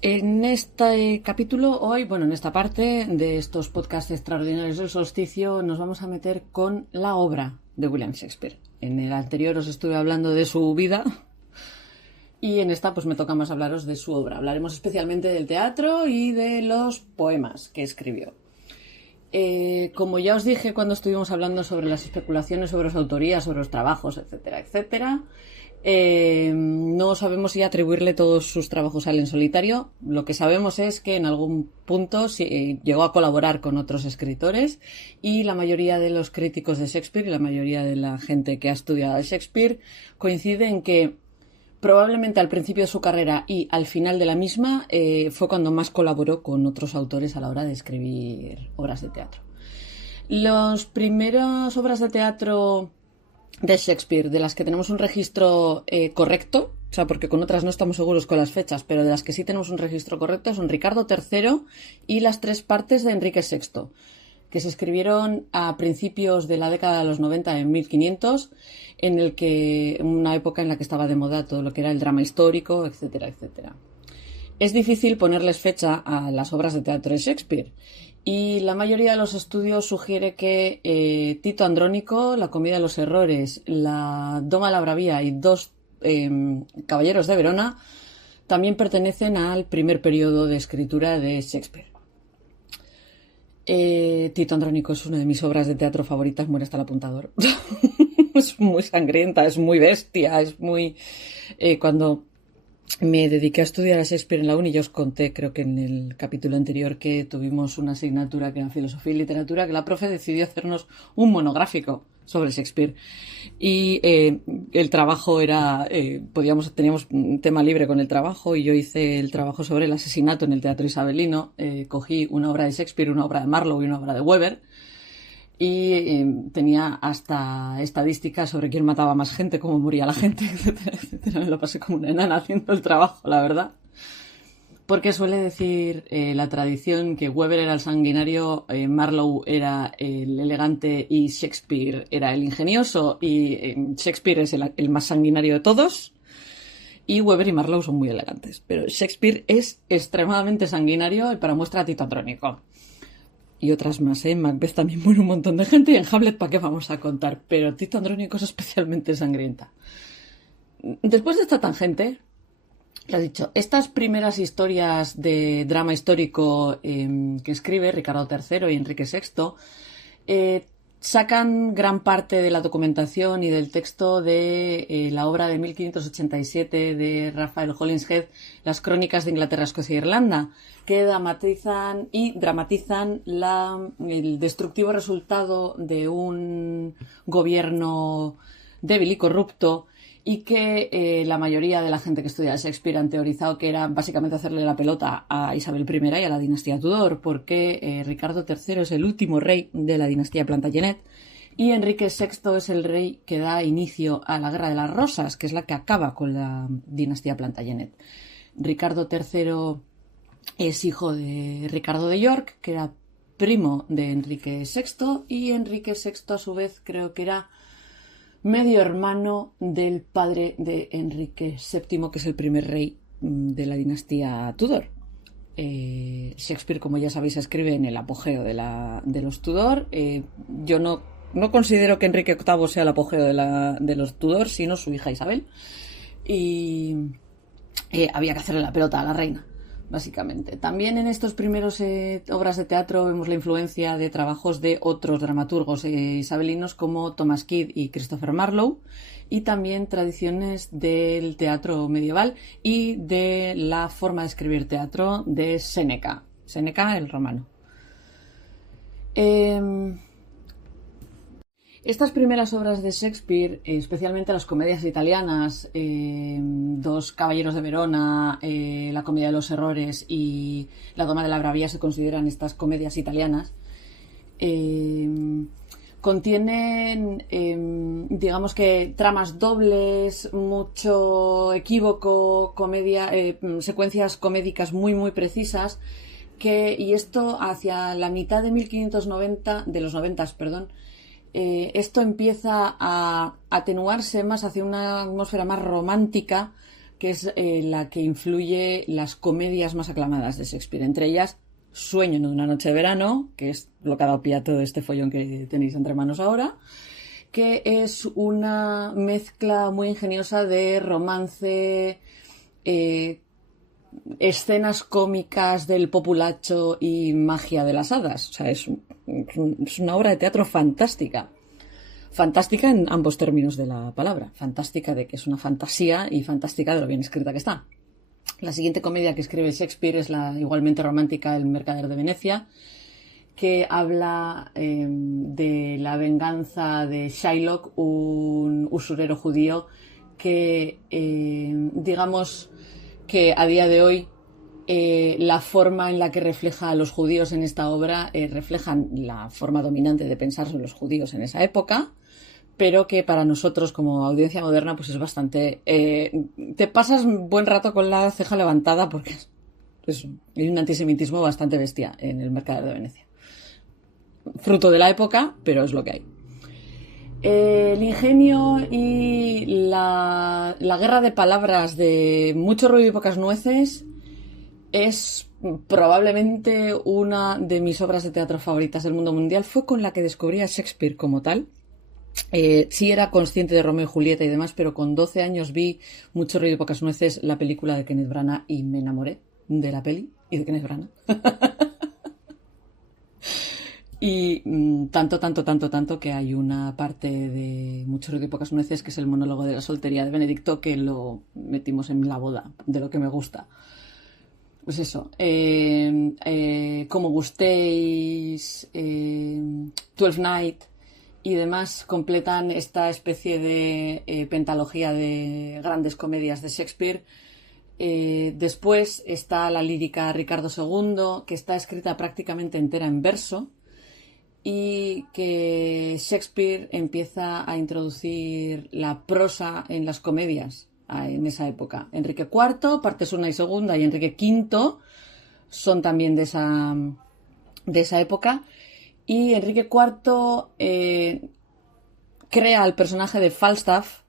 En este capítulo, en esta parte de estos podcasts extraordinarios del solsticio, nos vamos a meter con la obra de William Shakespeare. En el anterior os estuve hablando de su vida y en esta pues me toca más hablaros de su obra. Hablaremos especialmente del teatro y de los poemas que escribió. Como ya os dije cuando estuvimos hablando sobre las especulaciones sobre su autoría, sobre los trabajos, etcétera, etcétera, no sabemos si atribuirle todos sus trabajos a él en solitario. Lo que sabemos es que en algún punto llegó a colaborar con otros escritores, y la mayoría de los críticos de Shakespeare y la mayoría de la gente que ha estudiado a Shakespeare coincide en que probablemente al principio de su carrera y al final de la misma fue cuando más colaboró con otros autores a la hora de escribir obras de teatro. Las primeras obras de teatro de Shakespeare, de las que tenemos un registro correcto, o sea, porque con otras no estamos seguros con las fechas, pero de las que sí tenemos un registro correcto, son Ricardo III y las tres partes de Enrique VI, que se escribieron a principios de la década de los 90, en 1500, una época en la que estaba de moda todo lo que era el drama histórico, etcétera, etcétera. Es difícil ponerles fecha a las obras de teatro de Shakespeare, y la mayoría de los estudios sugiere que Tito Andrónico, La Comedia de los Errores, La Doma de la Bravía y Dos Caballeros de Verona también pertenecen al primer periodo de escritura de Shakespeare. Tito Andrónico es una de mis obras de teatro favoritas, muere hasta el apuntador. Es muy sangrienta, es muy bestia, es muy... Cuando me dediqué a estudiar a Shakespeare en la uni, yo os conté, creo que en el capítulo anterior, que tuvimos una asignatura que era Filosofía y Literatura, que la profe decidió hacernos un monográfico sobre Shakespeare. Y el trabajo era, teníamos un tema libre con el trabajo, y yo hice el trabajo sobre el asesinato en el teatro isabelino. Cogí una obra de Shakespeare, una obra de Marlowe y una obra de Weber, y tenía hasta estadísticas sobre quién mataba más gente, cómo moría la gente, etcétera, etcétera. Me lo pasé como una enana haciendo el trabajo, la verdad. Porque suele decir la tradición que Weber era el sanguinario, Marlowe era el elegante y Shakespeare era el ingenioso, y Shakespeare es el más sanguinario de todos, y Weber y Marlowe son muy elegantes. Pero Shakespeare es extremadamente sanguinario, y para muestra Tito Andrónico. Y otras más, ¿eh? Macbeth también muere un montón de gente, y en Hamlet, ¿para qué vamos a contar? Pero Tito Andrónico es especialmente sangrienta. Después de esta tangente, ya has dicho, estas primeras historias de drama histórico que escribe Ricardo III y Enrique VI sacan gran parte de la documentación y del texto de la obra de 1587 de Raphael Holinshead, Las Crónicas de Inglaterra, Escocia e Irlanda, que dramatizan el destructivo resultado de un gobierno débil y corrupto, y que la mayoría de la gente que estudia Shakespeare han teorizado que era básicamente hacerle la pelota a Isabel I y a la dinastía Tudor, porque Ricardo III es el último rey de la dinastía Plantagenet, y Enrique VI es el rey que da inicio a la Guerra de las Rosas, que es la que acaba con la dinastía Plantagenet. Ricardo III es hijo de Ricardo de York, que era primo de Enrique VI, y Enrique VI, a su vez, creo que era medio hermano del padre de Enrique VII, que es el primer rey de la dinastía Tudor. Shakespeare, como ya sabéis, escribe en el apogeo de los Tudor. Yo no considero que Enrique VIII sea el apogeo de los Tudor, sino su hija Isabel. Y había que hacerle la pelota a la reina, básicamente. También en estos primeros obras de teatro vemos la influencia de trabajos de otros dramaturgos isabelinos como Thomas Kidd y Christopher Marlowe, y también tradiciones del teatro medieval y de la forma de escribir teatro de Séneca el romano. Estas primeras obras de Shakespeare, especialmente las comedias italianas, Dos Caballeros de Verona, La Comedia de los Errores y La Doma de la Bravía, se consideran estas comedias italianas. Contienen, digamos que, tramas dobles, mucho equívoco, secuencias comédicas muy, muy precisas, y esto hacia la mitad de 1590, de los 90, perdón. Esto empieza a atenuarse más hacia una atmósfera más romántica, que es la que influye las comedias más aclamadas de Shakespeare, entre ellas Sueño en una noche de verano, que es lo que ha dado pie a todo este follón que tenéis entre manos ahora, que es una mezcla muy ingeniosa de romance, escenas cómicas del populacho y magia de las hadas. O sea, es una obra de teatro fantástica. Fantástica en ambos términos de la palabra. Fantástica de que es una fantasía y fantástica de lo bien escrita que está. La siguiente comedia que escribe Shakespeare es la igualmente romántica El mercader de Venecia, que habla de la venganza de Shylock, un usurero judío que, digamos que a día de hoy, la forma en la que refleja a los judíos en esta obra reflejan la forma dominante de pensar sobre los judíos en esa época, pero que para nosotros como audiencia moderna pues es bastante... te pasas un buen rato con la ceja levantada porque hay un antisemitismo bastante bestia en El mercader de Venecia. Fruto de la época, pero es lo que hay. El ingenio y la guerra de palabras de mucho ruido y pocas nueces es probablemente una de mis obras de teatro favoritas del mundo mundial. Fue con la que descubrí a Shakespeare como tal. Sí era consciente de Romeo y Julieta y demás, pero con 12 años vi Mucho ruido y pocas nueces, la película de Kenneth Branagh, y me enamoré de la peli y de Kenneth Branagh. Y tanto que hay una parte de Mucho ruido y pocas nueces que es el monólogo de la soltería de Benedicto, que lo metimos en la boda, de lo que me gusta. Pues eso, como gustéis, Twelfth Night y demás completan esta especie de pentalogía de grandes comedias de Shakespeare. Después está la lírica Ricardo II, que está escrita prácticamente entera en verso, y que Shakespeare empieza a introducir la prosa en las comedias en esa época. Enrique IV, partes 1 y 2, y Enrique V son también de esa época. Y Enrique IV crea el personaje de Falstaff,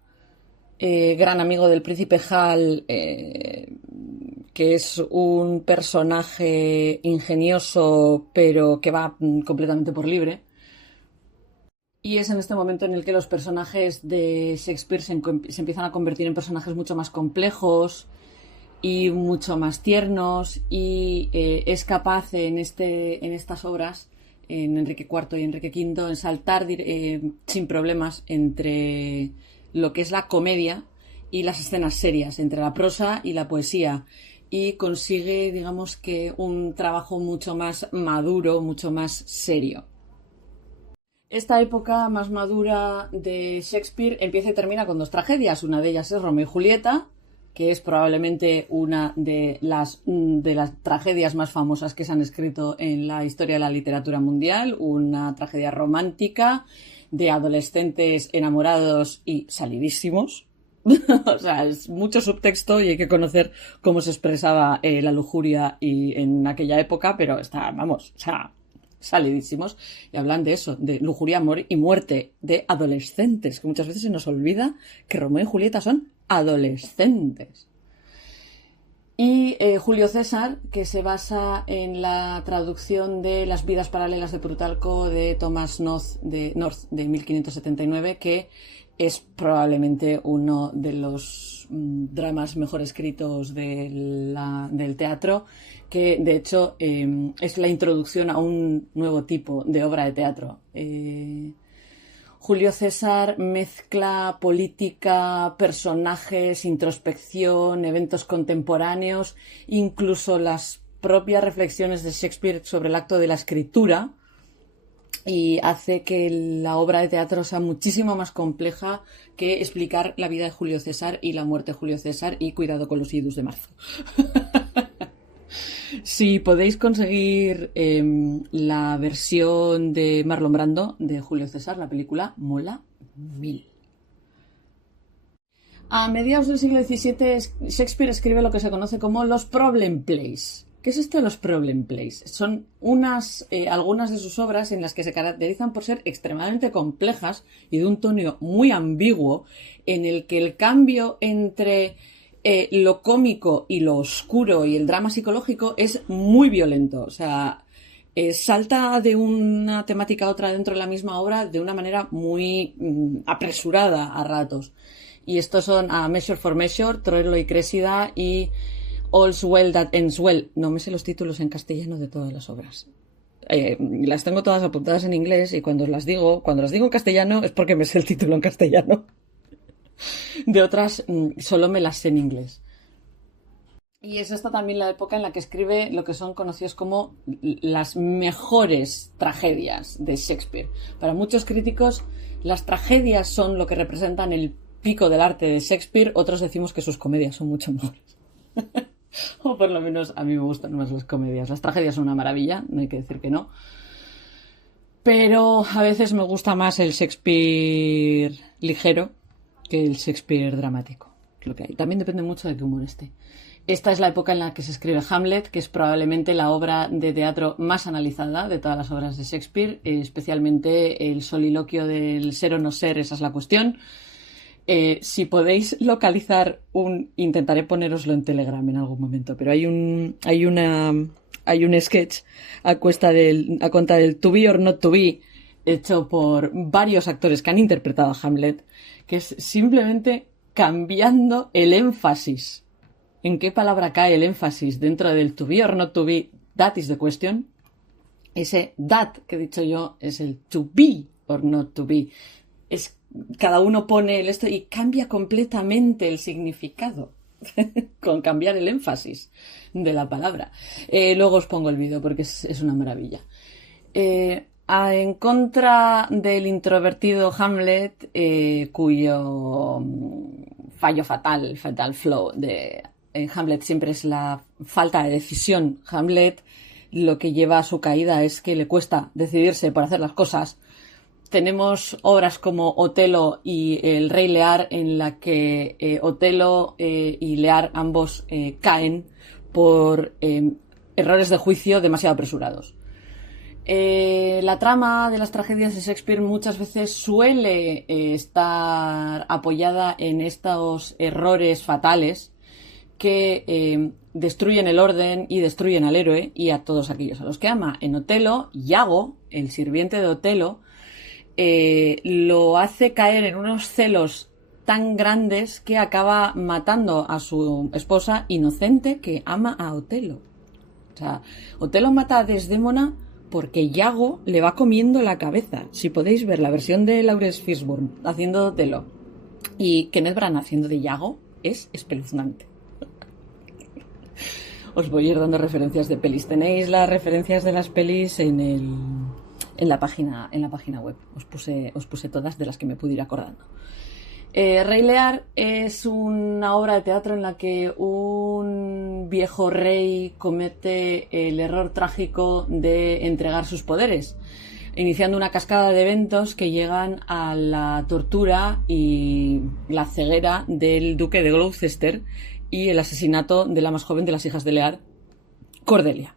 gran amigo del príncipe Hal, que es un personaje ingenioso pero que va completamente por libre. Y es en este momento en el que los personajes de Shakespeare se empiezan a convertir en personajes mucho más complejos y mucho más tiernos, y es capaz en estas obras, en Enrique IV y Enrique V, en saltar sin problemas entre lo que es la comedia y las escenas serias, entre la prosa y la poesía, y consigue, digamos que, un trabajo mucho más maduro, mucho más serio. Esta época más madura de Shakespeare empieza y termina con 2 tragedias. Una de ellas es Romeo y Julieta, que es probablemente una de las tragedias más famosas que se han escrito en la historia de la literatura mundial. Una tragedia romántica de adolescentes enamorados y salidísimos. O sea, es mucho subtexto y hay que conocer cómo se expresaba la lujuria en aquella época, pero está, vamos, o sea, salidísimos. Y hablan de eso, de lujuria, amor y muerte de adolescentes, que muchas veces se nos olvida que Romeo y Julieta son adolescentes. Y Julio César, que se basa en la traducción de Las vidas paralelas de Plutarco de Thomas North de 1579, que es probablemente uno de los dramas mejor escritos del teatro, que de hecho es la introducción a un nuevo tipo de obra de teatro. Julio César mezcla política, personajes, introspección, eventos contemporáneos, incluso las propias reflexiones de Shakespeare sobre el acto de la escritura, y hace que la obra de teatro sea muchísimo más compleja que explicar la vida de Julio César y la muerte de Julio César, y cuidado con los idus de marzo. Si podéis conseguir la versión de Marlon Brando de Julio César, la película mola 1000. A mediados del siglo XVII, Shakespeare escribe lo que se conoce como los problem plays. ¿Qué es esto de los problem plays? Son algunas de sus obras en las que se caracterizan por ser extremadamente complejas y de un tono muy ambiguo, en el que el cambio entre lo cómico y lo oscuro y el drama psicológico es muy violento. O sea, salta de una temática a otra dentro de la misma obra de una manera muy apresurada a ratos. Y estos son A Measure for Measure, Troilo y Cressida y All's Well That Ends Well. No me sé los títulos en castellano de todas las obras. Las tengo todas apuntadas en inglés y cuando las digo en castellano es porque me sé el título en castellano. De otras solo me las sé en inglés. Y es esta también la época en la que escribe lo que son conocidos como las mejores tragedias de Shakespeare. Para muchos críticos, las tragedias son lo que representan el pico del arte de Shakespeare. Otros decimos que sus comedias son mucho mejores. O por lo menos a mí me gustan más las comedias. Las tragedias son una maravilla, no hay que decir que no. Pero a veces me gusta más el Shakespeare ligero que el Shakespeare dramático. Es lo que hay. También depende mucho de qué humor esté. Esta es la época en la que se escribe Hamlet, que es probablemente la obra de teatro más analizada de todas las obras de Shakespeare, especialmente el soliloquio del ser o no ser, esa es la cuestión. Si podéis localizar intentaré ponéroslo en Telegram en algún momento, pero hay un sketch a cuenta del To Be or Not to Be, hecho por varios actores que han interpretado a Hamlet, que es simplemente cambiando el énfasis. ¿En qué palabra cae el énfasis dentro del to be or not to be? That is the question. Ese that que he dicho yo es el to be or not to be. Cada uno pone esto y cambia completamente el significado con cambiar el énfasis de la palabra. Luego os pongo el vídeo porque es una maravilla. En contra del introvertido Hamlet, cuyo fallo fatal flow de Hamlet siempre es la falta de decisión. Hamlet lo que lleva a su caída es que le cuesta decidirse por hacer las cosas. Tenemos obras como Otelo y El Rey Lear en la que Otelo y Lear ambos caen por errores de juicio demasiado apresurados. La trama de las tragedias de Shakespeare muchas veces suele estar apoyada en estos errores fatales que destruyen el orden y destruyen al héroe y a todos aquellos a los que ama. En Otelo, Iago, el sirviente de Otelo, lo hace caer en unos celos tan grandes que acaba matando a su esposa inocente que ama a Otelo. O sea, Otelo mata a Desdémona porque Iago le va comiendo la cabeza. Si podéis ver la versión de Laurence Fishburne haciendo de Otelo y Kenneth Branagh haciendo de Iago, es espeluznante. Os voy a ir dando referencias de pelis. Tenéis las referencias de las pelis en la página web. Os puse todas de las que me pude ir acordando. Rey Lear es una obra de teatro en la que un viejo rey comete el error trágico de entregar sus poderes, iniciando una cascada de eventos que llegan a la tortura y la ceguera del duque de Gloucester y el asesinato de la más joven de las hijas de Lear, Cordelia.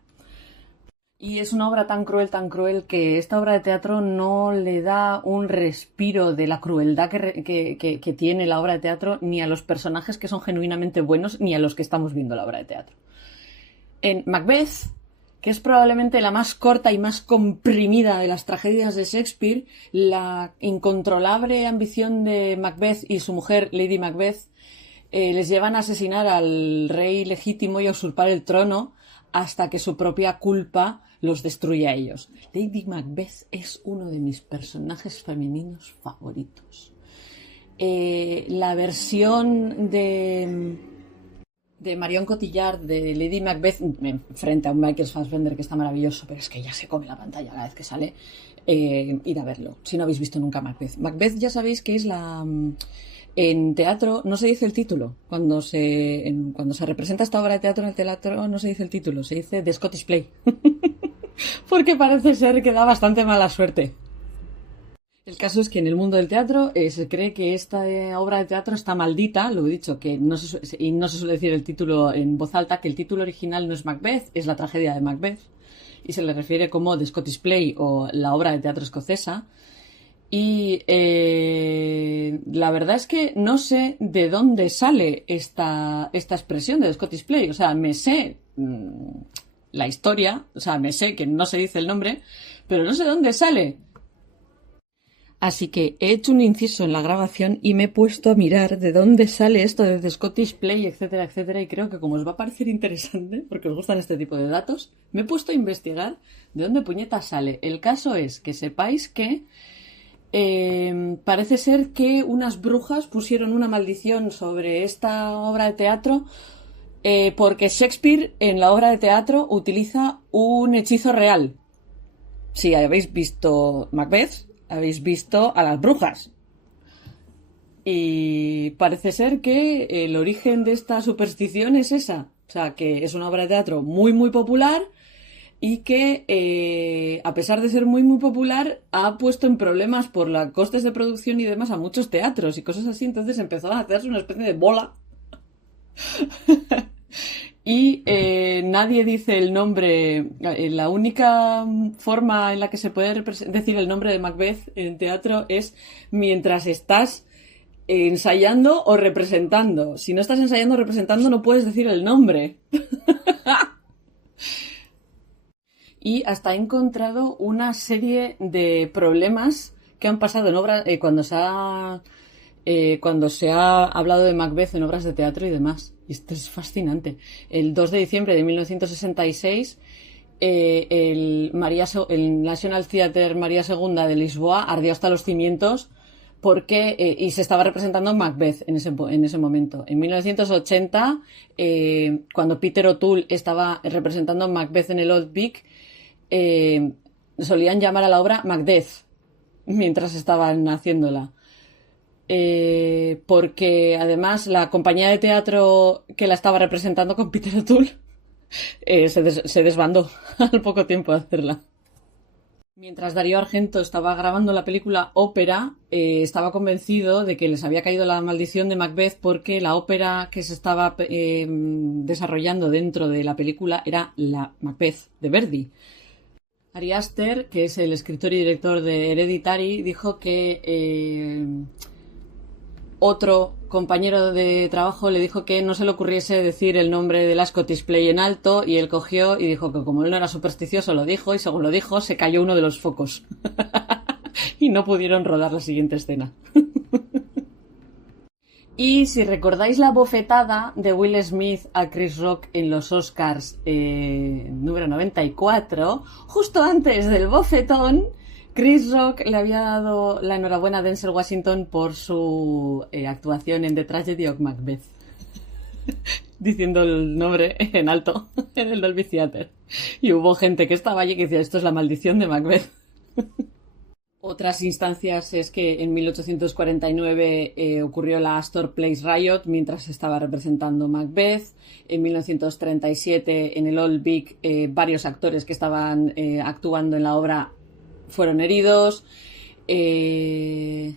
Y es una obra tan cruel, que esta obra de teatro no le da un respiro de la crueldad que tiene la obra de teatro ni a los personajes que son genuinamente buenos ni a los que estamos viendo la obra de teatro. En Macbeth, que es probablemente la más corta y más comprimida de las tragedias de Shakespeare, la incontrolable ambición de Macbeth y su mujer, Lady Macbeth, les llevan a asesinar al rey legítimo y a usurpar el trono hasta que su propia culpa los destruye a ellos. Lady Macbeth es uno de mis personajes femeninos favoritos. La versión de Marion Cotillard de Lady Macbeth frente a un Michael Fassbender que está maravilloso, pero es que ya se come la pantalla cada vez que sale. Ir a verlo, si no habéis visto nunca Macbeth. Macbeth ya sabéis que es la... En teatro no se dice el título. Cuando se representa esta obra de teatro en el teatro no se dice el título, se dice The Scottish Play. Porque parece ser que da bastante mala suerte. El caso es que en el mundo del teatro se cree que esta obra de teatro está maldita, lo he dicho, que no se suele decir el título en voz alta, que el título original no es Macbeth, es la tragedia de Macbeth, y se le refiere como The Scottish Play o la obra de teatro escocesa. Y la verdad es que no sé de dónde sale esta expresión de Scottish Play. O sea, me sé la historia, o sea, me sé que no se dice el nombre, pero no sé de dónde sale. Así que he hecho un inciso en la grabación y me he puesto a mirar de dónde sale esto de The Scottish Play, etcétera, etcétera. Y creo que como os va a parecer interesante, porque os gustan este tipo de datos, me he puesto a investigar de dónde puñeta sale. El caso es que sepáis que parece ser que unas brujas pusieron una maldición sobre esta obra de teatro porque Shakespeare en la obra de teatro utiliza un hechizo real. Si habéis visto Macbeth, habéis visto a las brujas. Y parece ser que el origen de esta superstición es esa. O sea, que es una obra de teatro muy, muy popular y que, a pesar de ser muy, muy popular, ha puesto en problemas por los costes de producción y demás a muchos teatros y cosas así. Entonces empezó a hacerse una especie de bola. Y nadie dice el nombre. La única forma en la que se puede decir el nombre de Macbeth en teatro es mientras estás ensayando o representando. Si no estás ensayando o representando, no puedes decir el nombre. Y hasta he encontrado una serie de problemas que han pasado en obras cuando se ha hablado de Macbeth en obras de teatro y demás. Y esto es fascinante. El 2 de diciembre de 1966, el National Theatre María II de Lisboa ardió hasta los cimientos porque y se estaba representando Macbeth en ese momento. En 1980, cuando Peter O'Toole estaba representando Macbeth en el Old Vic, solían llamar a la obra Macbeth mientras estaban haciéndola. Porque además la compañía de teatro que la estaba representando con Peter O'Toole se desbandó al poco tiempo de hacerla. Mientras Darío Argento estaba grabando la película Ópera, estaba convencido de que les había caído la maldición de Macbeth porque la ópera que se estaba desarrollando dentro de la película era la Macbeth de Verdi. Ari Aster, que es el escritor y director de Hereditary, dijo que otro compañero de trabajo le dijo que no se le ocurriese decir el nombre de la Scottish Play en alto y él cogió y dijo que como él no era supersticioso lo dijo y según lo dijo se cayó uno de los focos y no pudieron rodar la siguiente escena. Y si recordáis la bofetada de Will Smith a Chris Rock en los Oscars número 94, justo antes del bofetón, Chris Rock le había dado la enhorabuena a Denzel Washington por su actuación en The Tragedy of Macbeth, diciendo el nombre en alto en el Dolby Theatre. Y hubo gente que estaba allí que decía, esto es la maldición de Macbeth. Otras instancias es que en 1849 ocurrió la Astor Place Riot mientras estaba representando Macbeth. En 1937 en el Old Vic varios actores que estaban actuando en la obra fueron heridos, entre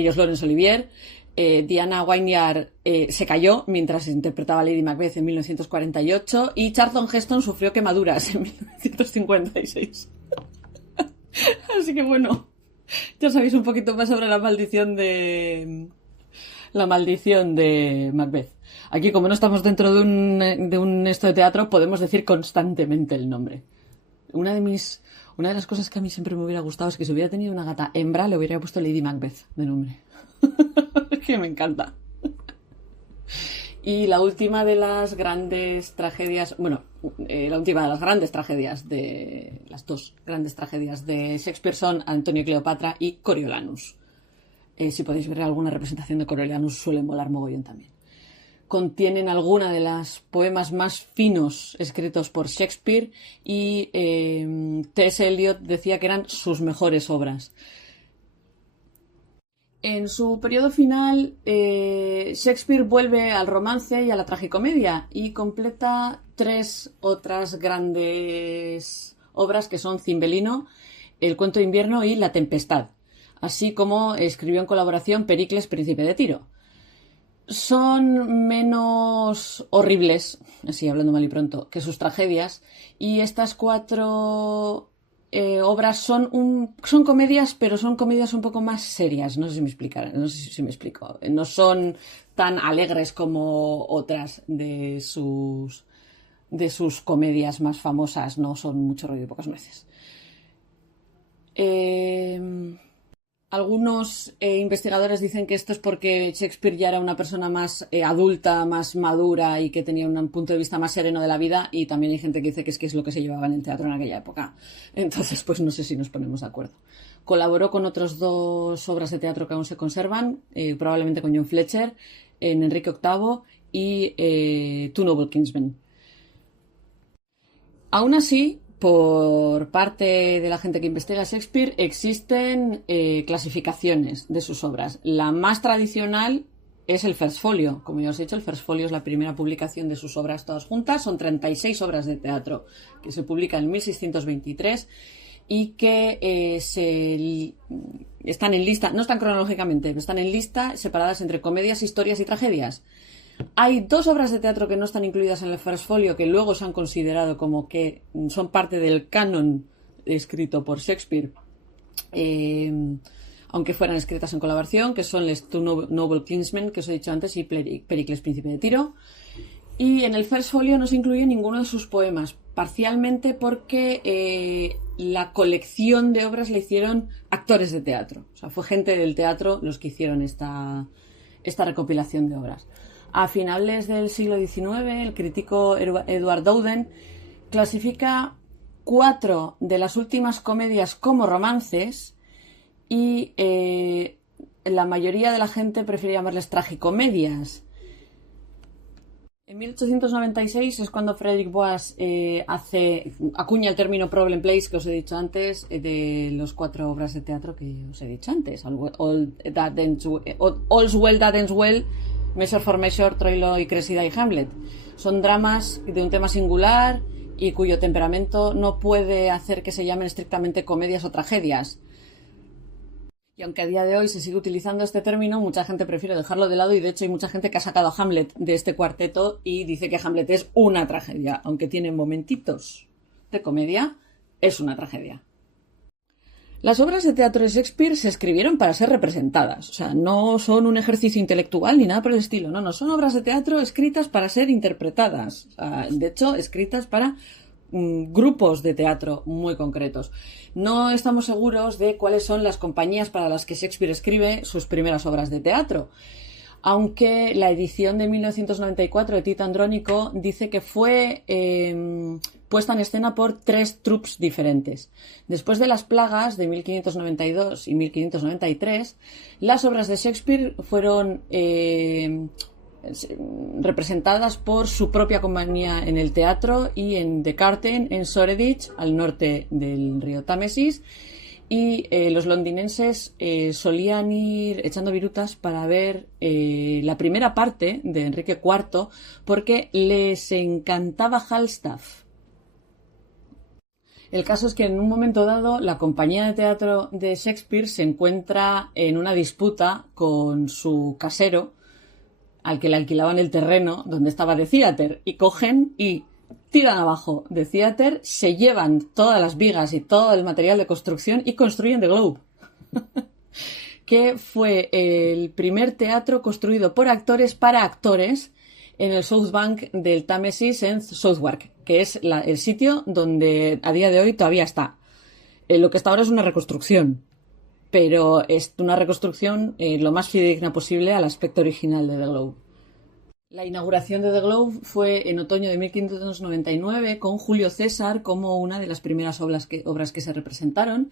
ellos Laurence Olivier. Diana Wynyard se cayó mientras interpretaba a Lady Macbeth en 1948 y Charlton Heston sufrió quemaduras en 1956. Así que bueno, ya sabéis un poquito más sobre la maldición de Macbeth. Aquí, como no estamos dentro de un esto de teatro, podemos decir constantemente el nombre. Una de las cosas que a mí siempre me hubiera gustado es que si hubiera tenido una gata hembra, le hubiera puesto Lady Macbeth de nombre. Que me encanta. Y la última de las grandes tragedias, la última de las grandes tragedias las dos grandes tragedias de Shakespeare son Antonio y Cleopatra y Coriolanus. Si podéis ver alguna representación de Coriolanus, suele molar mogollón también. Contienen alguna de los poemas más finos escritos por Shakespeare y T.S. Eliot decía que eran sus mejores obras. En su periodo final, Shakespeare vuelve al romance y a la tragicomedia y completa 3 otras grandes obras que son Cimbeline, El cuento de invierno y La tempestad, así como escribió en colaboración Pericles, príncipe de Tiro. Son menos horribles, así hablando mal y pronto, que sus tragedias, y estas 4 obras son comedias, pero son comedias un poco más serias. No sé si me explicarán, no sé si me explico. No son tan alegres como otras de sus comedias más famosas. No son mucho ruido y pocas nueces. Algunos investigadores dicen que esto es porque Shakespeare ya era una persona más adulta, más madura y que tenía un punto de vista más sereno de la vida, y también hay gente que dice que es lo que se llevaba en el teatro en aquella época. Entonces, pues no sé si nos ponemos de acuerdo. Colaboró con otras 2 obras de teatro que aún se conservan, probablemente con John Fletcher, en Enrique VIII y Two Noble Kinsmen. Aún así, por parte de la gente que investiga Shakespeare, existen clasificaciones de sus obras. La más tradicional es el First Folio. Como ya os he dicho, el First Folio es la primera publicación de sus obras todas juntas. Son 36 obras de teatro que se publican en 1623 y que están en lista, no están cronológicamente, pero están en lista separadas entre comedias, historias y tragedias. Hay 2 obras de teatro que no están incluidas en el First Folio, que luego se han considerado como que son parte del canon escrito por Shakespeare, aunque fueran escritas en colaboración, que son les Two Noble Kinsmen, que os he dicho antes, y Pericles, príncipe de Tiro. Y en el First Folio no se incluye ninguno de sus poemas, parcialmente porque la colección de obras la hicieron actores de teatro. O sea, fue gente del teatro los que hicieron esta recopilación de obras. A finales del siglo XIX, el crítico Edward Dowden clasifica 4 de las últimas comedias como romances y la mayoría de la gente prefiere llamarles tragicomedias. En 1896 es cuando Frederick Boas acuña el término problem plays que os he dicho antes, de los 4 obras de teatro que os he dicho antes. All's Well That Ends Well, Measure for Measure, Troilo y Cressida y Hamlet. Son dramas de un tema singular y cuyo temperamento no puede hacer que se llamen estrictamente comedias o tragedias. Y aunque a día de hoy se sigue utilizando este término, mucha gente prefiere dejarlo de lado, y de hecho hay mucha gente que ha sacado a Hamlet de este cuarteto y dice que Hamlet es una tragedia. Aunque tiene momentitos de comedia, es una tragedia. Las obras de teatro de Shakespeare se escribieron para ser representadas. O sea, no son un ejercicio intelectual ni nada por el estilo. No, son obras de teatro escritas para ser interpretadas. O sea, de hecho, escritas para grupos de teatro muy concretos. No estamos seguros de cuáles son las compañías para las que Shakespeare escribe sus primeras obras de teatro, aunque la edición de 1994 de Tito Andrónico dice que fue puesta en escena por 3 troupes diferentes. Después de las plagas de 1592 y 1593, las obras de Shakespeare fueron representadas por su propia compañía en el teatro y en The Curtain, en Shoreditch, al norte del río Támesis, y los londinenses solían ir echando virutas para ver la primera parte de Enrique IV porque les encantaba Falstaff. El caso es que en un momento dado la compañía de teatro de Shakespeare se encuentra en una disputa con su casero, al que le alquilaban el terreno donde estaba The Theatre, y cogen y tiran abajo The Theatre, se llevan todas las vigas y todo el material de construcción y construyen The Globe, que fue el primer teatro construido por actores para actores en el South Bank del Támesis en Southwark, que es el sitio donde a día de hoy todavía está. Lo que está ahora es una reconstrucción, pero es una reconstrucción lo más fidedigna posible al aspecto original de The Globe. La inauguración de The Globe fue en otoño de 1599 con Julio César como una de las primeras obras que se representaron,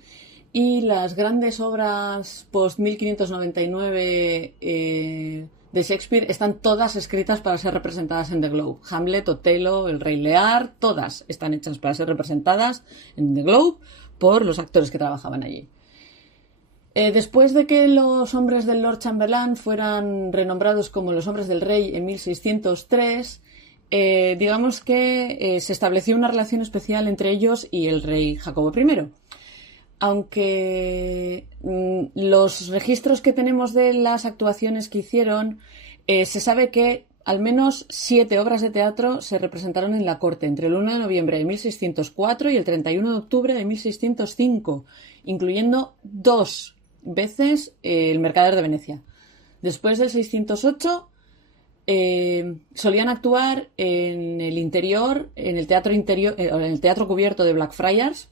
y las grandes obras post-1599 de Shakespeare están todas escritas para ser representadas en The Globe. Hamlet, Otelo, El Rey Lear, todas están hechas para ser representadas en The Globe por los actores que trabajaban allí. Después de que los hombres del Lord Chamberlain fueran renombrados como los hombres del rey en 1603, digamos que se estableció una relación especial entre ellos y el rey Jacobo I. Aunque los registros que tenemos de las actuaciones que hicieron, se sabe que al menos 7 obras de teatro se representaron en la corte entre el 1 de noviembre de 1604 y el 31 de octubre de 1605, incluyendo 2 veces el Mercader de Venecia. Después del 608 solían actuar en el interior, en el teatro cubierto de Blackfriars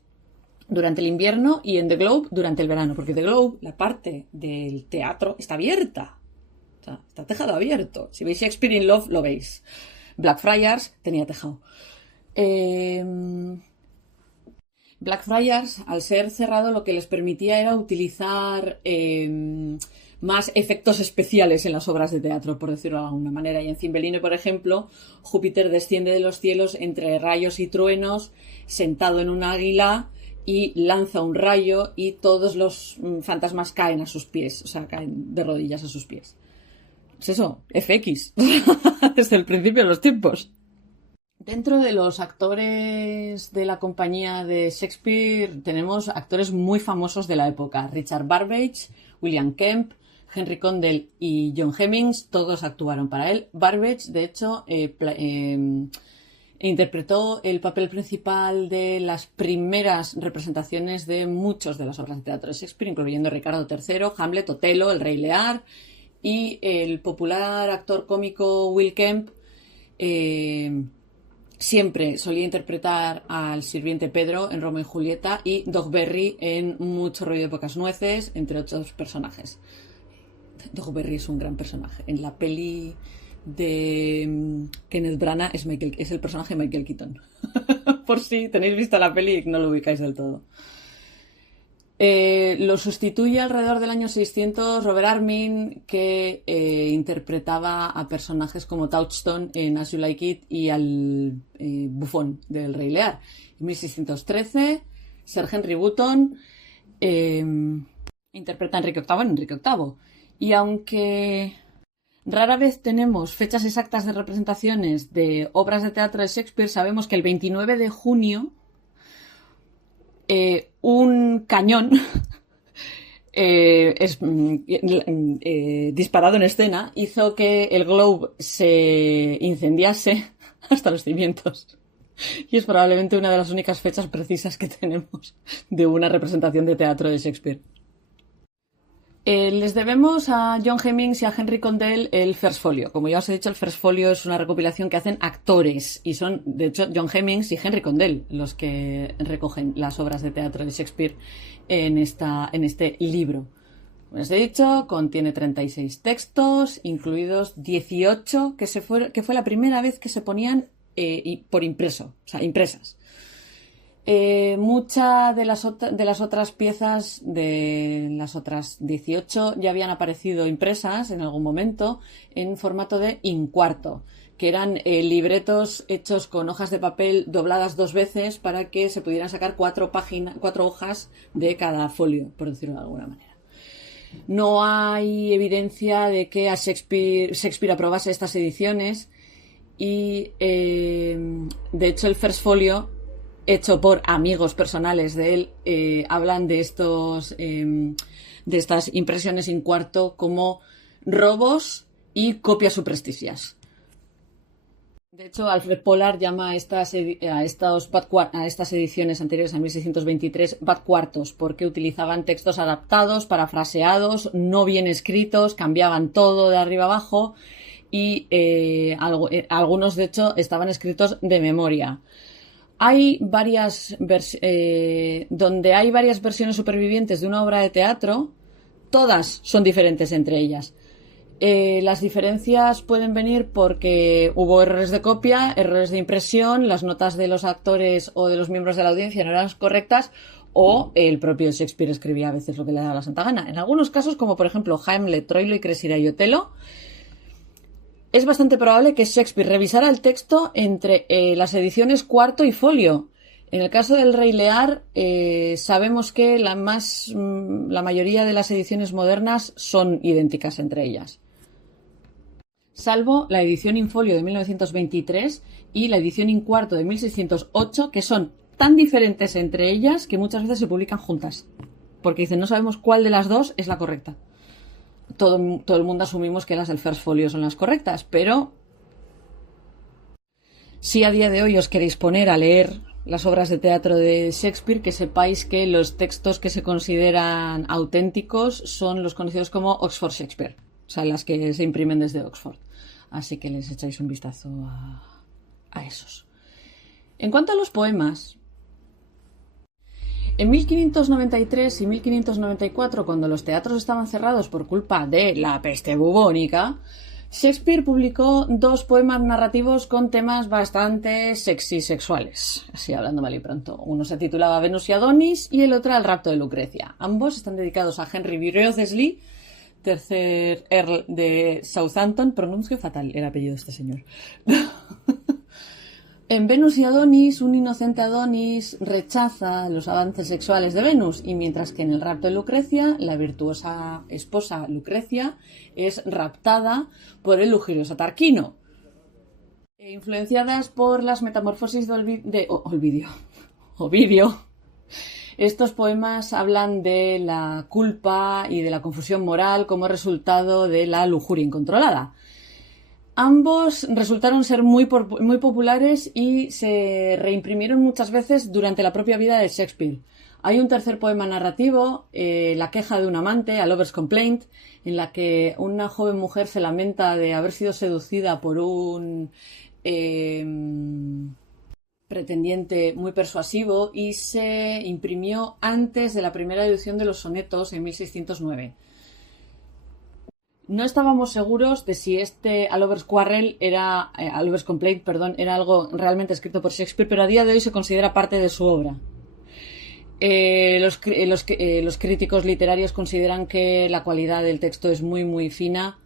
durante el invierno y en The Globe durante el verano, porque The Globe, la parte del teatro, está abierta. O sea, está tejado abierto. Si veis Shakespeare in Love, lo veis. Blackfriars tenía tejado. Blackfriars, al ser cerrado, lo que les permitía era utilizar más efectos especiales en las obras de teatro, por decirlo de alguna manera. Y en Cymbeline, por ejemplo, Júpiter desciende de los cielos entre rayos y truenos, sentado en un águila, y lanza un rayo y todos los fantasmas caen a sus pies, o sea, caen de rodillas a sus pies. Es eso, FX, desde el principio de los tiempos. Dentro de los actores de la compañía de Shakespeare tenemos actores muy famosos de la época. Richard Burbage, William Kemp, Henry Condell y John Hemmings, todos actuaron para él. Burbage, de hecho, interpretó el papel principal de las primeras representaciones de muchas de las obras de teatro de Shakespeare, incluyendo Ricardo III, Hamlet, Otelo, El Rey Lear, y el popular actor cómico Will Kemp siempre solía interpretar al sirviente Pedro en Romeo y Julieta y Dogberry en Mucho ruido de pocas nueces, entre otros personajes. Dogberry es un gran personaje. En la peli de Kenneth Branagh es el personaje de Michael Keaton. Por si tenéis visto la peli y no lo ubicáis del todo. Lo sustituye alrededor del año 600 Robert Armin, que interpretaba a personajes como Touchstone en As You Like It y al bufón del Rey Lear. En 1613, Sir Henry Wotton interpreta a Enrique VIII en Enrique VIII. Y aunque rara vez tenemos fechas exactas de representaciones de obras de teatro de Shakespeare, sabemos que el 29 de junio un cañón disparado en escena hizo que el Globe se incendiase hasta los cimientos. Y es probablemente una de las únicas fechas precisas que tenemos de una representación de teatro de Shakespeare. Les debemos a John Hemmings y a Henry Condell el First Folio. Como ya os he dicho, el First Folio es una recopilación que hacen actores y son, de hecho, John Hemmings y Henry Condell los que recogen las obras de teatro de Shakespeare en este libro. Como os he dicho, contiene 36 textos, incluidos 18 que fue la primera vez que se ponían por impreso, o sea, impresas. Muchas de las otras piezas, de las otras 18, ya habían aparecido impresas en algún momento en formato de incuarto, que eran libretos hechos con hojas de papel dobladas 2 veces para que se pudieran sacar 4 hojas de cada folio, por decirlo de alguna manera. No hay evidencia de que a Shakespeare aprobase estas ediciones y, de hecho, el First Folio, hecho por amigos personales de él, hablan de estas impresiones en cuarto como robos y copias subrepticias. De hecho, Alfred Pollard llama a estas ediciones anteriores a 1623 bad cuartos, porque utilizaban textos adaptados, parafraseados, no bien escritos, cambiaban todo de arriba abajo y algunos, de hecho, estaban escritos de memoria. Hay donde hay varias versiones supervivientes de una obra de teatro, todas son diferentes entre ellas. Las diferencias pueden venir porque hubo errores de copia, errores de impresión, las notas de los actores o de los miembros de la audiencia no eran correctas, o el propio Shakespeare escribía a veces lo que le daba la santa gana. En algunos casos, como por ejemplo Hamlet, Troilo y Cressida y Otelo, es bastante probable que Shakespeare revisara el texto entre las ediciones cuarto y folio. En el caso del Rey Lear, sabemos que la mayoría de las ediciones modernas son idénticas entre ellas, salvo la edición in folio de 1923 y la edición in cuarto de 1608, que son tan diferentes entre ellas que muchas veces se publican juntas, porque dicen no sabemos cuál de las dos es la correcta. Todo el mundo asumimos que las del First Folio son las correctas, pero Si a día de hoy os queréis poner a leer las obras de teatro de Shakespeare, que sepáis que los textos que se consideran auténticos son los conocidos como Oxford Shakespeare, o sea, las que se imprimen desde Oxford. Así que les echáis un vistazo a esos. En cuanto a los poemas, en 1593 y 1594, cuando los teatros estaban cerrados por culpa de la peste bubónica, Shakespeare publicó 2 poemas narrativos con temas bastante sexy sexuales, así hablando mal y pronto. Uno se titulaba Venus y Adonis y el otro El rapto de Lucrecia. Ambos están dedicados a Henry Wriothesley, tercer Earl de Southampton. Pronuncio fatal el apellido de este señor. En Venus y Adonis, un inocente Adonis rechaza los avances sexuales de Venus, y mientras que en el rapto de Lucrecia, la virtuosa esposa Lucrecia es raptada por el lujurioso Tarquino. Influenciadas por las metamorfosis de Ovidio, estos poemas hablan de la culpa y de la confusión moral como resultado de la lujuria incontrolada. Ambos resultaron ser muy populares y se reimprimieron muchas veces durante la propia vida de Shakespeare. Hay un tercer poema narrativo, La queja de un amante, A Lover's Complaint, en la que una joven mujer se lamenta de haber sido seducida por un pretendiente muy persuasivo, y se imprimió antes de la primera edición de los sonetos en 1609. No estábamos seguros de si este A Lover's Complaint, era algo realmente escrito por Shakespeare, pero a día de hoy se considera parte de su obra. Los críticos literarios consideran que la cualidad del texto es muy, muy fina,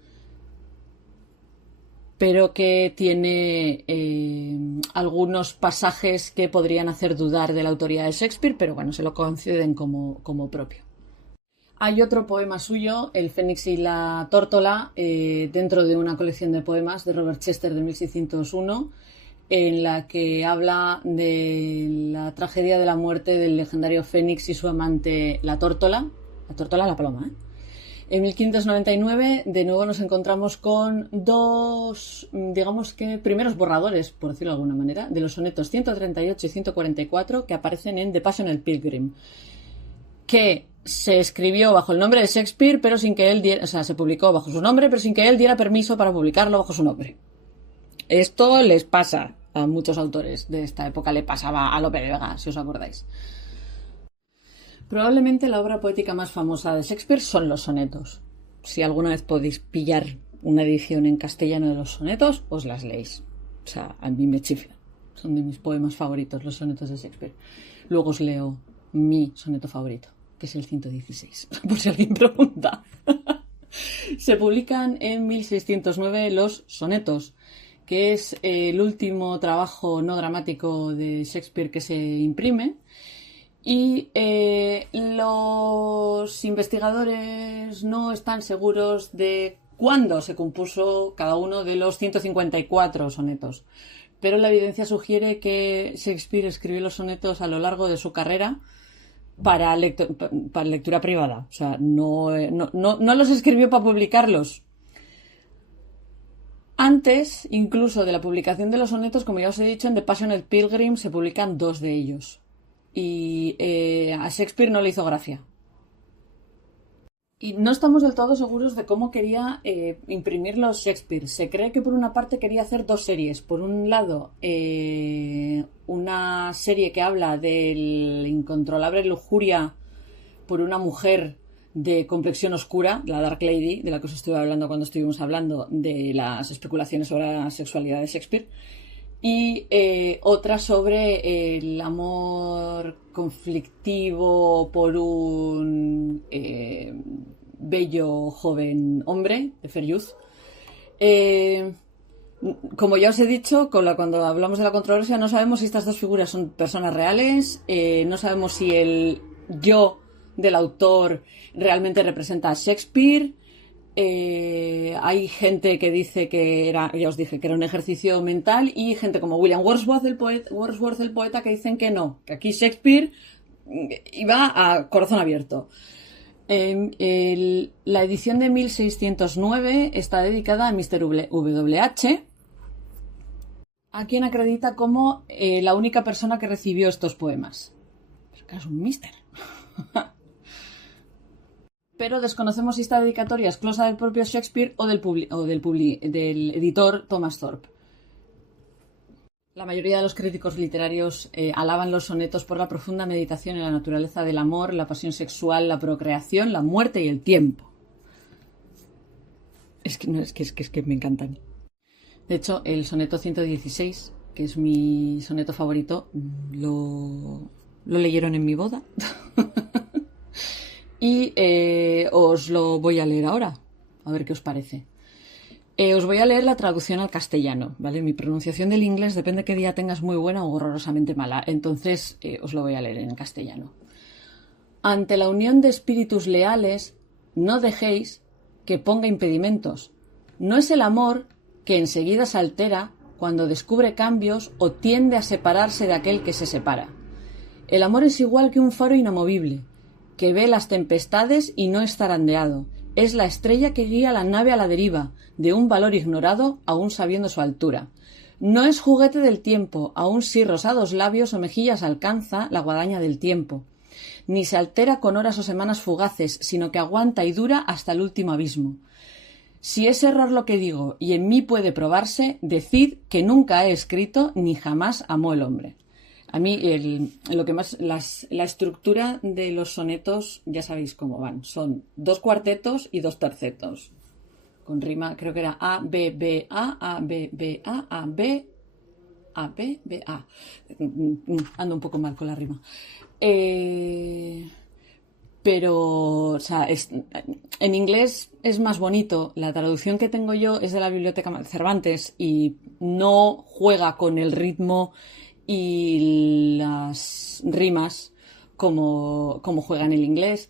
pero que tiene algunos pasajes que podrían hacer dudar de la autoría de Shakespeare, pero bueno, se lo conceden como propio. Hay otro poema suyo, El Fénix y la Tórtola, dentro de una colección de poemas de Robert Chester de 1601, en la que habla de la tragedia de la muerte del legendario Fénix y su amante la Tórtola, la paloma. En 1599, de nuevo nos encontramos con 2, digamos que, primeros borradores, por decirlo de alguna manera, de los sonetos 138 y 144 que aparecen en The Passionate Pilgrim, que se escribió bajo el nombre de Shakespeare, pero sin que él diera, se publicó bajo su nombre, pero sin que él diera permiso para publicarlo bajo su nombre. Esto les pasa a muchos autores de esta época, le pasaba a Lope de Vega, si os acordáis. Probablemente la obra poética más famosa de Shakespeare son los sonetos. Si alguna vez podéis pillar una edición en castellano de los sonetos, os las leéis. O sea, a mí me chifla. Son de mis poemas favoritos, los sonetos de Shakespeare. Luego os leo mi soneto favorito, que es el 116, por si alguien pregunta. Se publican en 1609 los sonetos, que es el último trabajo no dramático de Shakespeare que se imprime, y los investigadores no están seguros de cuándo se compuso cada uno de los 154 sonetos, pero la evidencia sugiere que Shakespeare escribió los sonetos a lo largo de su carrera para lectura privada. O sea, no los escribió para publicarlos. Antes, incluso de la publicación de los sonetos, como ya os he dicho, en The Passionate Pilgrim se publican 2 de ellos. Y a Shakespeare no le hizo gracia. Y no estamos del todo seguros de cómo quería imprimirlos Shakespeare. Se cree que por una parte quería hacer 2 series. Por un lado, una serie que habla de la incontrolable lujuria por una mujer de complexión oscura, la Dark Lady, de la que os estuve hablando cuando estuvimos hablando de las especulaciones sobre la sexualidad de Shakespeare. Y otra sobre el amor conflictivo por un bello joven hombre, de Fair Youth. Como ya os he dicho, cuando hablamos de la controversia, no sabemos si estas 2 figuras son personas reales, no sabemos si el yo del autor realmente representa a Shakespeare. Hay gente que dice que era, ya os dije, que era un ejercicio mental, y gente como William Wordsworth, el poeta, que dicen que no, que aquí Shakespeare iba a corazón abierto. La edición de 1609 está dedicada a Mr. W.H., a quien acredita como la única persona que recibió estos poemas. Pero que es un mister. Pero desconocemos si esta dedicatoria es glosa del propio Shakespeare o del editor Thomas Thorpe. La mayoría de los críticos literarios alaban los sonetos por la profunda meditación en la naturaleza del amor, la pasión sexual, la procreación, la muerte y el tiempo. Es que me encantan. De hecho, el soneto 116, que es mi soneto favorito, lo leyeron en mi boda. Y os lo voy a leer ahora, a ver qué os parece. Os voy a leer la traducción al castellano, ¿vale? Mi pronunciación del inglés depende de qué día tengas muy buena o horrorosamente mala, entonces os lo voy a leer en castellano. Ante la unión de espíritus leales, no dejéis que ponga impedimentos. No es el amor que enseguida se altera cuando descubre cambios o tiende a separarse de aquel que se separa. El amor es igual que un faro inamovible, que ve las tempestades y no es zarandeado. Es la estrella que guía la nave a la deriva, de un valor ignorado, aún sabiendo su altura. No es juguete del tiempo, aun si rosados labios o mejillas alcanza la guadaña del tiempo. Ni se altera con horas o semanas fugaces, sino que aguanta y dura hasta el último abismo. Si es error lo que digo, y en mí puede probarse, decid que nunca he escrito ni jamás amó el hombre. A mí lo que más la estructura de los sonetos ya sabéis cómo van. Son 2 cuartetos y 2 tercetos. Con rima, creo que era A, B, B, A, B, B, A, B, A, B, B, A. Ando un poco mal con la rima. Pero, o sea, en inglés es más bonito. La traducción que tengo yo es de la Biblioteca Cervantes y no juega con el ritmo y las rimas como juega en el inglés,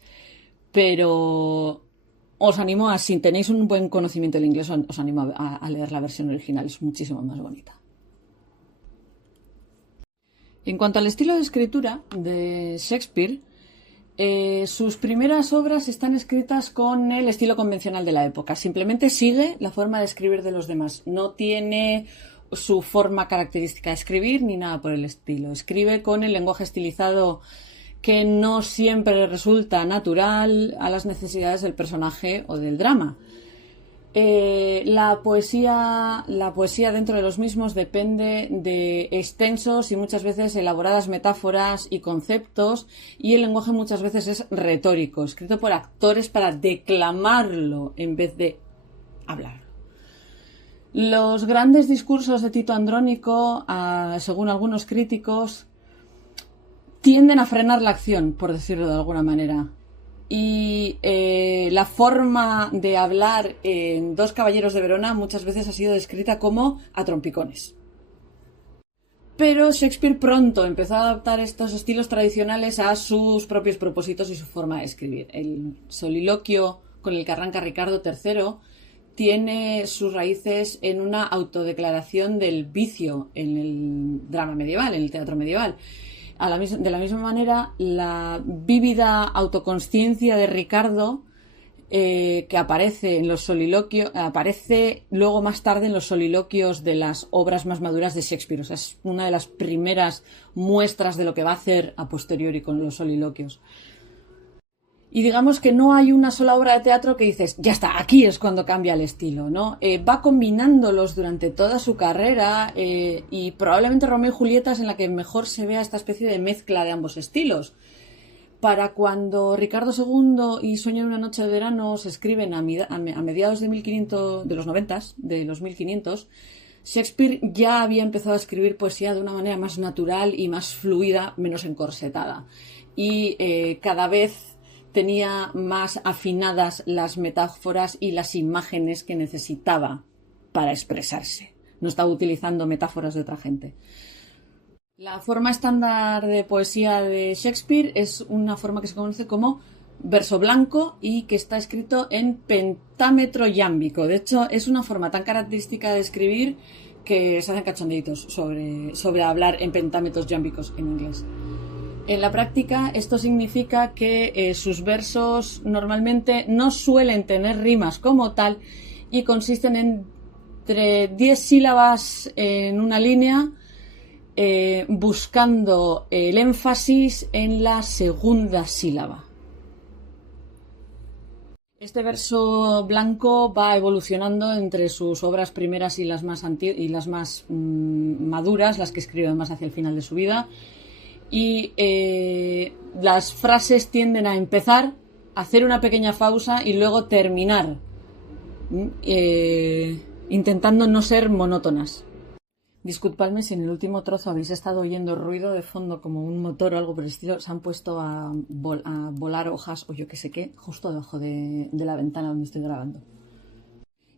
pero os animo a, si tenéis un buen conocimiento del inglés, os animo a leer la versión original, es muchísimo más bonita. En cuanto al estilo de escritura de Shakespeare, sus primeras obras están escritas con el estilo convencional de la época, simplemente sigue la forma de escribir de los demás, no tiene su forma característica de escribir ni nada por el estilo. Escribe con el lenguaje estilizado que no siempre resulta natural a las necesidades del personaje o del drama. La poesía dentro de los mismos depende de extensos y muchas veces elaboradas metáforas y conceptos, y el lenguaje muchas veces es retórico, escrito por actores para declamarlo en vez de hablar. Los grandes discursos de Tito Andrónico, según algunos críticos, tienden a frenar la acción, por decirlo de alguna manera. Y la forma de hablar en Dos caballeros de Verona muchas veces ha sido descrita como a trompicones. Pero Shakespeare pronto empezó a adaptar estos estilos tradicionales a sus propios propósitos y su forma de escribir. El soliloquio con el que arranca Ricardo III tiene sus raíces en una autodeclaración del vicio en el drama medieval, en el teatro medieval. De la misma manera, la vívida autoconsciencia de Ricardo, que aparece en los soliloquios, aparece luego más tarde en los soliloquios de las obras más maduras de Shakespeare. O sea, es una de las primeras muestras de lo que va a hacer a posteriori con los soliloquios. Y digamos que no hay una sola obra de teatro que dices, ya está, aquí es cuando cambia el estilo, ¿no? Va combinándolos durante toda su carrera y probablemente Romeo y Julieta es en la que mejor se vea esta especie de mezcla de ambos estilos. Para cuando Ricardo II y Sueño de una noche de verano se escriben a mediados de los 1500, Shakespeare ya había empezado a escribir poesía de una manera más natural y más fluida, menos encorsetada. Y cada vez tenía más afinadas las metáforas y las imágenes que necesitaba para expresarse. No estaba utilizando metáforas de otra gente. La forma estándar de poesía de Shakespeare es una forma que se conoce como verso blanco y que está escrito en pentámetro yámbico. De hecho, es una forma tan característica de escribir que se hacen cachondeitos sobre hablar en pentámetros yámbicos en inglés. En la práctica, esto significa que sus versos normalmente no suelen tener rimas como tal y consisten en entre 10 sílabas en una línea, buscando el énfasis en la segunda sílaba. Este verso blanco va evolucionando entre sus obras primeras y las más maduras, las que escribe más hacia el final de su vida. Y las frases tienden a empezar, hacer una pequeña pausa y luego terminar, intentando no ser monótonas. Disculpadme si en el último trozo habéis estado oyendo ruido de fondo como un motor o algo por el estilo. Se han puesto a volar hojas o yo qué sé qué justo debajo de la ventana donde estoy grabando.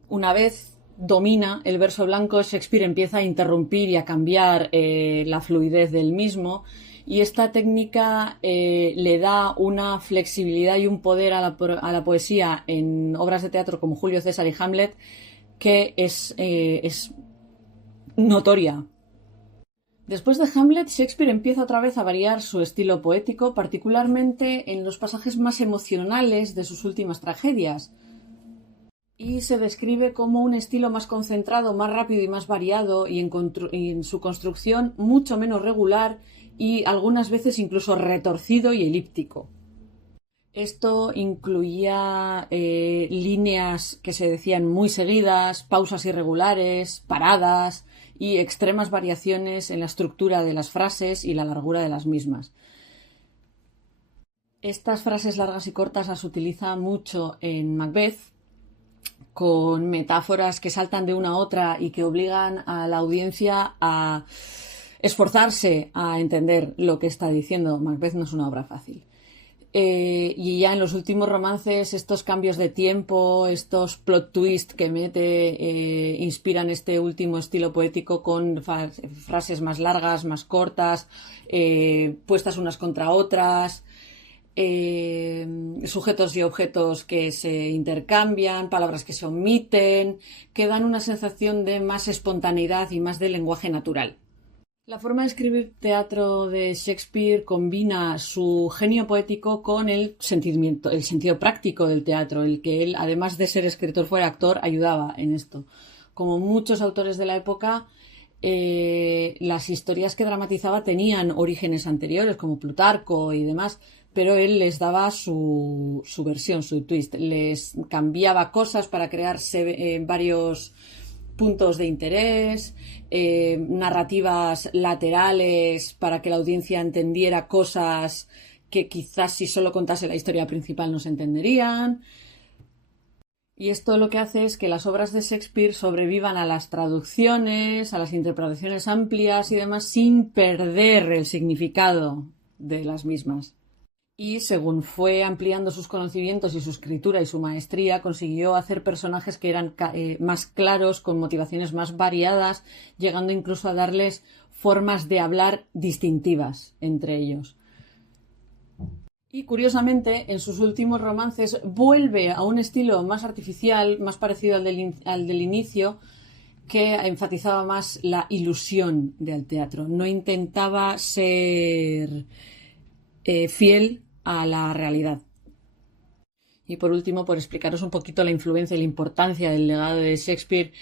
Una vez domina el verso blanco, Shakespeare empieza a interrumpir y a cambiar la fluidez del mismo, y esta técnica le da una flexibilidad y un poder a la poesía en obras de teatro como Julio César y Hamlet que es notoria. Después de Hamlet, Shakespeare empieza otra vez a variar su estilo poético, particularmente en los pasajes más emocionales de sus últimas tragedias, y se describe como un estilo más concentrado, más rápido y más variado, y en su construcción mucho menos regular y algunas veces incluso retorcido y elíptico. Esto incluía líneas que se decían muy seguidas, pausas irregulares, paradas y extremas variaciones en la estructura de las frases y la largura de las mismas. Estas frases largas y cortas las utiliza mucho en Macbeth, con metáforas que saltan de una a otra y que obligan a la audiencia a esforzarse a entender lo que está diciendo. Macbeth no es una obra fácil. Y ya en los últimos romances, estos cambios de tiempo, estos plot twists que mete, inspiran este último estilo poético con frases más largas, más cortas, puestas unas contra otras, sujetos y objetos que se intercambian, palabras que se omiten, que dan una sensación de más espontaneidad y más de lenguaje natural. La forma de escribir teatro de Shakespeare combina su genio poético con el sentido práctico del teatro, el que él, además de ser escritor, fuera actor, ayudaba en esto. Como muchos autores de la época, las historias que dramatizaba tenían orígenes anteriores, como Plutarco y demás, pero él les daba su versión, su twist, les cambiaba cosas para crear varios puntos de interés, narrativas laterales para que la audiencia entendiera cosas que quizás si solo contase la historia principal no se entenderían. Y esto lo que hace es que las obras de Shakespeare sobrevivan a las traducciones, a las interpretaciones amplias y demás, sin perder el significado de las mismas. Y según fue ampliando sus conocimientos y su escritura y su maestría, consiguió hacer personajes que eran más claros, con motivaciones más variadas, llegando incluso a darles formas de hablar distintivas entre ellos. Y curiosamente, en sus últimos romances vuelve a un estilo más artificial, más parecido al del inicio, que enfatizaba más la ilusión del teatro. No intentaba ser fiel a la realidad. Y por último, por explicaros un poquito la influencia y la importancia del legado de Shakespeare,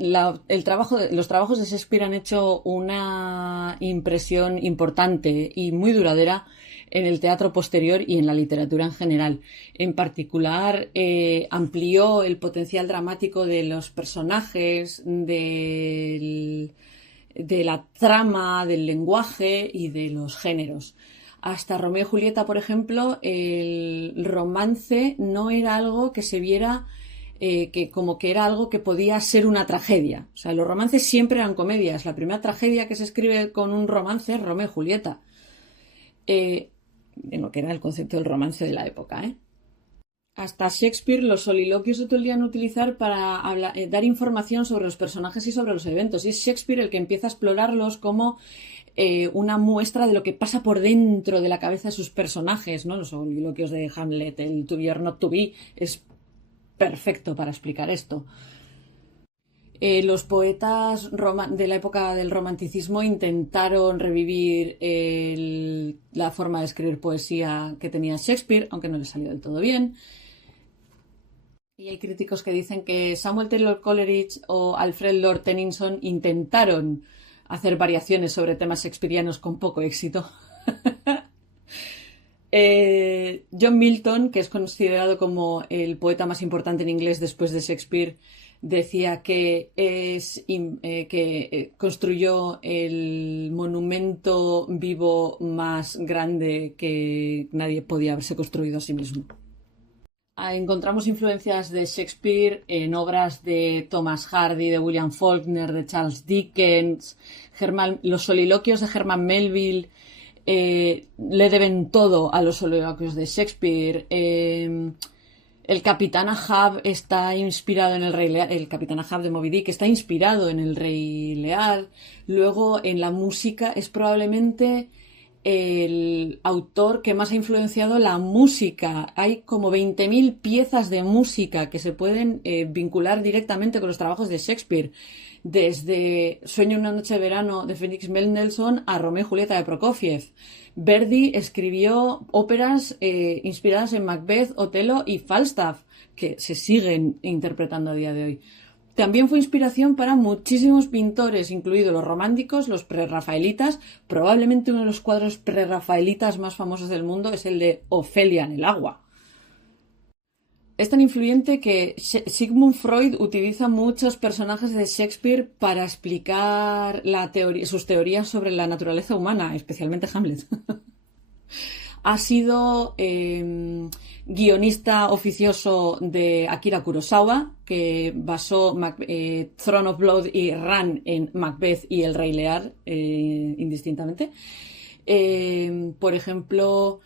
los trabajos de Shakespeare han hecho una impresión importante y muy duradera en el teatro posterior y en la literatura en general. En particular, amplió el potencial dramático de los personajes, de la trama, del lenguaje y de los géneros. Hasta Romeo y Julieta, por ejemplo, el romance no era algo que se viera como que era algo que podía ser una tragedia. O sea, los romances siempre eran comedias. La primera tragedia que se escribe con un romance es Romeo y Julieta. En lo que era el concepto del romance de la época, Hasta Shakespeare los soliloquios se solían utilizar para dar información sobre los personajes y sobre los eventos. Y es Shakespeare el que empieza a explorarlos como una muestra de lo que pasa por dentro de la cabeza de sus personajes, ¿no? Los soliloquios de Hamlet, el To Be or Not To Be, es perfecto para explicar esto. Los poetas de la época del romanticismo intentaron revivir la forma de escribir poesía que tenía Shakespeare, aunque no les salió del todo bien. Y hay críticos que dicen que Samuel Taylor Coleridge o Alfred Lord Tennyson intentaron hacer variaciones sobre temas shakespearianos con poco éxito. John Milton, que es considerado como el poeta más importante en inglés después de Shakespeare, decía que construyó el monumento vivo más grande que nadie podía haberse construido a sí mismo. Encontramos influencias de Shakespeare en obras de Thomas Hardy, de William Faulkner, de Charles Dickens, los soliloquios de Herman Melville. Le deben todo a los soliloquios de Shakespeare. El Capitán Ahab está inspirado en el Rey Lear. El Capitán Ahab de Moby Dick está inspirado en el Rey Lear. Luego, en la música, es probablemente el autor que más ha influenciado la música. Hay como 20.000 piezas de música que se pueden vincular directamente con los trabajos de Shakespeare. Desde Sueño en una noche de verano de Félix Mendelssohn a Romeo y Julieta de Prokofiev. Verdi escribió óperas inspiradas en Macbeth, Otelo y Falstaff, que se siguen interpretando a día de hoy. También fue inspiración para muchísimos pintores, incluidos los románticos, los prerrafaelitas. Probablemente uno de los cuadros prerrafaelitas más famosos del mundo es el de Ofelia en el agua. Es tan influyente que Sigmund Freud utiliza muchos personajes de Shakespeare para explicar sus teorías sobre la naturaleza humana, especialmente Hamlet. Ha sido guionista oficioso de Akira Kurosawa, que basó Throne of Blood y Ran en Macbeth y El Rey Lear, indistintamente. Por ejemplo,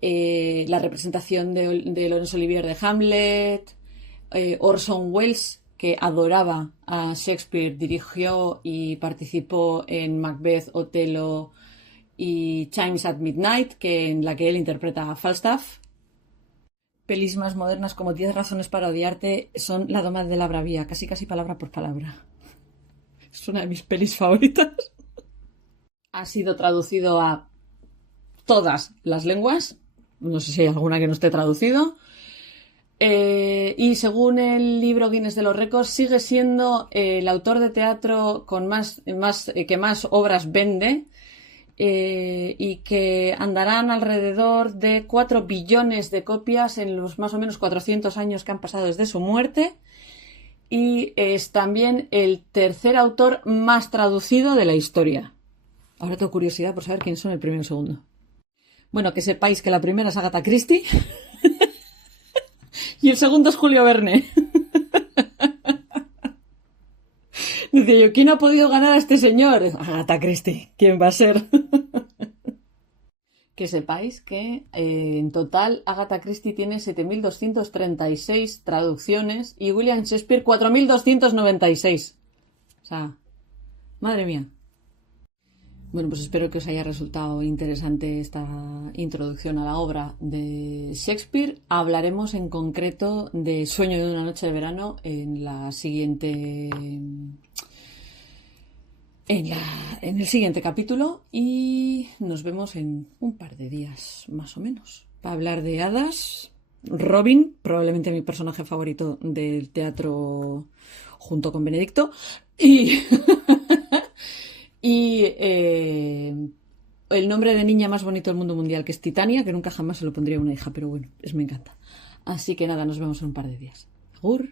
la representación de Laurence Olivier de Hamlet, Orson Welles, que adoraba a Shakespeare, dirigió y participó en Macbeth, Otelo y Chimes at Midnight, en la que él interpreta a Falstaff. Pelis más modernas como 10 razones para odiarte son La dama de la bravía, casi palabra por palabra. Es una de mis pelis favoritas. Ha sido traducido a todas las lenguas. No sé si hay alguna que no esté traducido. Y según el libro Guinness de los récords, sigue siendo el autor de teatro con que más obras vende. Y que andarán alrededor de 4 billones de copias en los más o menos 400 años que han pasado desde su muerte, y es también el tercer autor más traducido de la historia. Ahora tengo curiosidad por saber quiénes son el primero y el segundo. Bueno, que sepáis que la primera es Agatha Christie y el segundo es Julio Verne. Dice yo, ¿quién ha podido ganar a este señor? Agatha Christie, ¿quién va a ser? Que sepáis que en total Agatha Christie tiene 7.236 traducciones y William Shakespeare 4.296. O sea, madre mía. Bueno, pues espero que os haya resultado interesante esta introducción a la obra de Shakespeare. Hablaremos en concreto de Sueño de una noche de verano en el siguiente capítulo, y nos vemos en un par de días más o menos para hablar de hadas. Robin, probablemente mi personaje favorito del teatro junto con Benedicto, y el nombre de niña más bonito del mundo mundial, que es Titania, que nunca jamás se lo pondría a una hija, pero bueno, me encanta. Así que nada, nos vemos en un par de días. Agur.